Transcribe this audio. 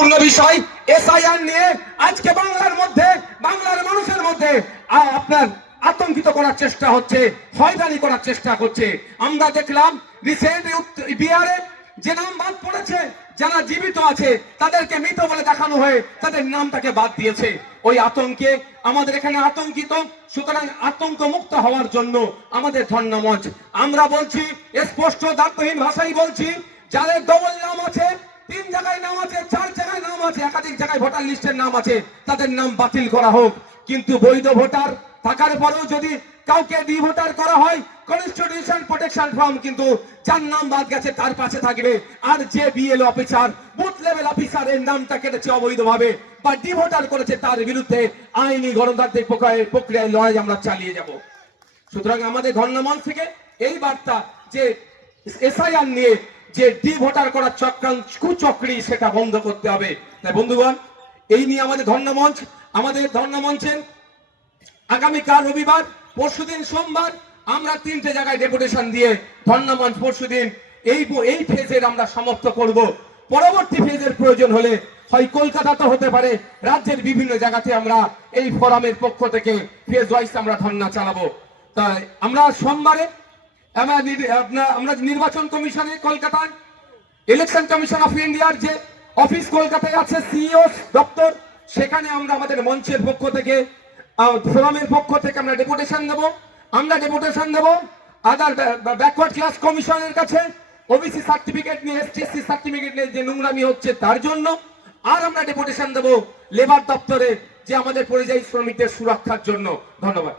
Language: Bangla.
গুরুত্বপূর্ণ বিষয়, এসআইআর নিয়ে আজকে বাংলার মধ্যে, বাংলার মানুষের মধ্যে আপনার আতঙ্কিত করার চেষ্টা হচ্ছে, হয়রানি করার চেষ্টা করছে আমরা দেখলাম রিসেন্ট বিহারে যে নাম বাদ পড়েছে, যারা জীবিত আছে, তাদেরকে মৃত বলে দেখানো হয়ে, তাদের নামটাকে বাদ দিয়েছে। ওই আতঙ্কে আমাদের এখানে আতঙ্কিত, সুতরাং আতঙ্ক মুক্ত হওয়ার জন্য আমাদের ধর্ণামঞ্চ আমরা বলছি, স্পষ্ট দায়িত্বহীন ভাষাই বলছি, যাদের ডবল নাম জায়গায় ভোটার লিস্টের নাম আছে, তাদের নাম বাতিল করা হোক। কিন্তু বৈধ ভোটার থাকার পরেও যদি কাউকে ডি ভোটার করা হয় কনস্টিটিউশন প্রোটেকশন ফর্ম কিন্তু যার নাম বাদ গেছে তার পাশে থাকবে। আর যে BL officer booth level officer এর নামটা কেটেছে অবৈধভাবে বা ডি ভোটার করেছে তার বিরুদ্ধে আইনি গণতান্ত্রিক প্রক্রিয়ায় লড়াই আমরা চালিয়ে যাব। সুতরাং আমাদের ধর্ণমঞ্চ থেকে এই বার্তা যে এসআইআর নিয়ে যে ডি ভোটার করার চক্রান্ত কুচক্রি সেটা বন্ধ করতে হবে। তাই বন্ধুগণ, এই নিয়ে আমাদের ধর্ণমঞ্চ, আমাদের ধর্ণমঞ্চের আগামীকাল রবিবার, পরশুদিন সোমবার, আমরা তিনটে জায়গায় ডেপুটেশন দিয়ে ধর্ণমঞ্চ পরশুদিন এই এই ফেজের আমরা সমাপ্ত করব। পরবর্তী ফেজের প্রয়োজন হলে, হয় কলকাতাতে হতে পারে, রাজ্যের বিভিন্ন জায়গাতে আমরা এই ফোরামের পক্ষ থেকে ফেজ ওয়াইজ আমরা ধর্ণা চালাবো। তাই আমরা সোমবারে আমরা নির্বাচন কমিশনে কলকাতায় ইলেকশন কমিশন অফ ইন্ডিয়ার যে অফিস কলকাতায় আছে সিইও দপ্তর, সেখানে আমরা আমাদের মঞ্চের পক্ষ থেকে ফোরামের পক্ষ থেকে আমরা ডেপুটেশন দেব আমরা ডেপুটেশন দেব আদার ব্যাকওয়ার্ড ক্লাস কমিশনের কাছে ওবিসি সার্টিফিকেট নিয়ে এসটিসি সার্টিফিকেট নিয়ে যে নোংরামি হচ্ছে, তার জন্য আর আমরা ডেপুটেশন দেব লেবার দপ্তরে, যে আমাদের পরিযায়ী শ্রমিকদের সুরক্ষার জন্য। ধন্যবাদ।